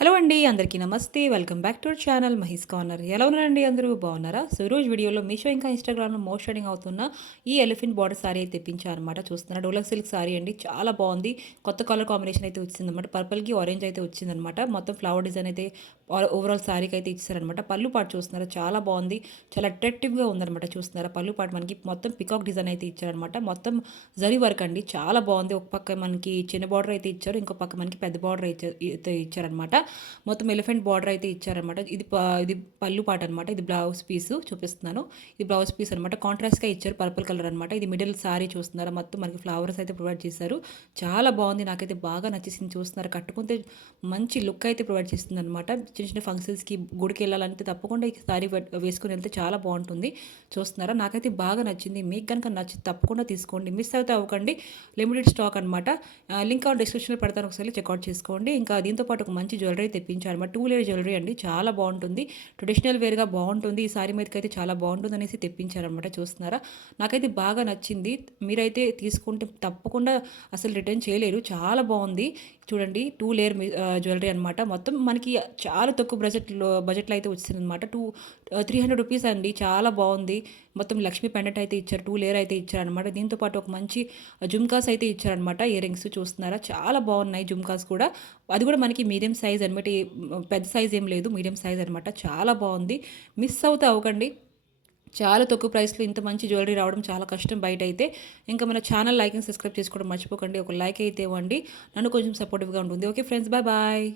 Hello అండి, అందరికీ నమస్తే. Welcome back to our channel Mahi's corner. ఎలా ఉన్నారండి అందరూ? బాగున్నారా? సో ఈరోజు వీడియోలో మీషో ఇంకా ఇన్‌స్టాగ్రామ్‌లో మోస్ట్ ట్రెండింగ్ అవుతున్న ఈ ఎలిఫెంట్ బార్డర్ సారీ అయితే తెప్పించాను అనమాట. చూస్తున్నారు, డోలా సిల్క్ సారీ అండి. చాలా బాగుంది. కొత్త కలర్ కాంబినేషన్ అయితే వచ్చిందనమాట. పర్పుల్‌కి ఆరెంజ్ అయితే వచ్చిందనమాట. మొత్తం ఫ్లవర్ డిజైన్ అయితే ఓవరాల్ సారీకి అయితే ఇచ్చారనమాట. పళ్ళు పాటు చూస్తున్నారా, చాలా బాగుంది. చాలా అట్రాక్టివ్‌గా ఉందనమాట. చూస్తున్నారా, పళ్ళు పాటు మనకి మొత్తం పికాక్ డిజైన్ అయితే ఇచ్చారనమాట. మొత్తం జరీ వర్క్ అండి, చాలా బాగుంది. ఒక పక్క మనకి చిన్న బార్డర్ అయితే ఇచ్చారు, ఇంకో పక్క మనకి పెద్ద బార్డర్ అయితే ఇచ్చారనమాట. మొత్తం ఎలిఫెంట్ బార్డర్ అయితే ఇచ్చారనమాట. ఇది పళ్ళు పాట అనమాట. ఇది బ్లౌజ్ పీస్ చూపిస్తున్నాను. ఇది బ్లౌజ్ పీస్ అనమాట. కాంట్రాస్ట్గా ఇచ్చారు, పర్పుల్ కలర్ అనమాట. ఇది మిడిల్ సారీ చూస్తున్నారా, మొత్తం మనకి ఫ్లవర్స్ అయితే ప్రొవైడ్ చేశారు. చాలా బాగుంది, నాకైతే బాగా నచ్చేసింది. చూస్తున్నారు, కట్టుకుంటే మంచి లుక్ అయితే ప్రొవైడ్ చేస్తుంది అనమాట. చిన్న చిన్న ఫంక్షన్స్కి, గుడికి వెళ్ళాలంటే తప్పకుండా ఈ సారీ వేసుకుని వెళ్తే చాలా బాగుంటుంది. చూస్తున్నారా, నాకైతే బాగా నచ్చింది. మీకు కనుక నచ్చి తప్పకుండా తీసుకోండి, మిస్ అయితే అవ్వకండి. లిమిటెడ్ స్టాక్ అనమాట. లింక్ డిస్క్రిప్షన్లో పెడతాను, ఒకసారి చెక్అవుట్ చేసుకోండి. ఇంకా దీంతో పాటు ఒక మంచి జ్యువెలరీ తెప్పించారు అనమాట. 2 లేయర్ జ్యువెలరీ అండి, చాలా బాగుంటుంది. ట్రెడిషనల్ వేర్గా బాగుంటుంది. ఈ సారీ మీదకి అయితే చాలా బాగుంటుంది అనేసి తెప్పించారనమాట. చూస్తున్నారా, నాకైతే బాగా నచ్చింది. మీరైతే తీసుకుంటే తప్పకుండా అసలు రిటర్న్ చేయలేరు. చాలా బాగుంది. చూడండి, 2 లేయర్ జ్యువెలరీ అనమాట. మొత్తం మనకి చాలా తక్కువ బడ్జెట్లో అయితే వచ్చిందనమాట. 300 రూపీస్ అండి, చాలా బాగుంది. మొత్తం లక్ష్మీ పెండెంట్ అయితే ఇచ్చారు, 2 లేయర్ అయితే ఇచ్చారనమాట. దీంతో పాటు ఒక మంచి జుమ్కాస్ అయితే ఇచ్చారనమాట. ఇయర్ రింగ్స్ చూస్తున్నారా, చాలా బాగున్నాయి జుమ్కాస్ కూడా. అది కూడా మనకి మీడియం సైజ్ అనమాట. పెద్ద సైజ్ ఏం లేదు, మీడియం సైజ్ అనమాట. చాలా బాగుంది, మిస్ అవుతే అవ్వకండి. చాలా తక్కువ ప్రైస్లో ఇంత మంచి జ్యువెలరీ రావడం చాలా కష్టం బయట అయితే. ఇంకా మన ఛానల్ లైక్ అండ్ సబ్స్క్రైబ్ చేసుకోవడం మర్చిపోకండి. ఒక లైక్ అయితే ఇవ్వండి, నన్ను కొంచెం సపోర్టివ్గా ఉంటుంది. Okay friends, bye bye.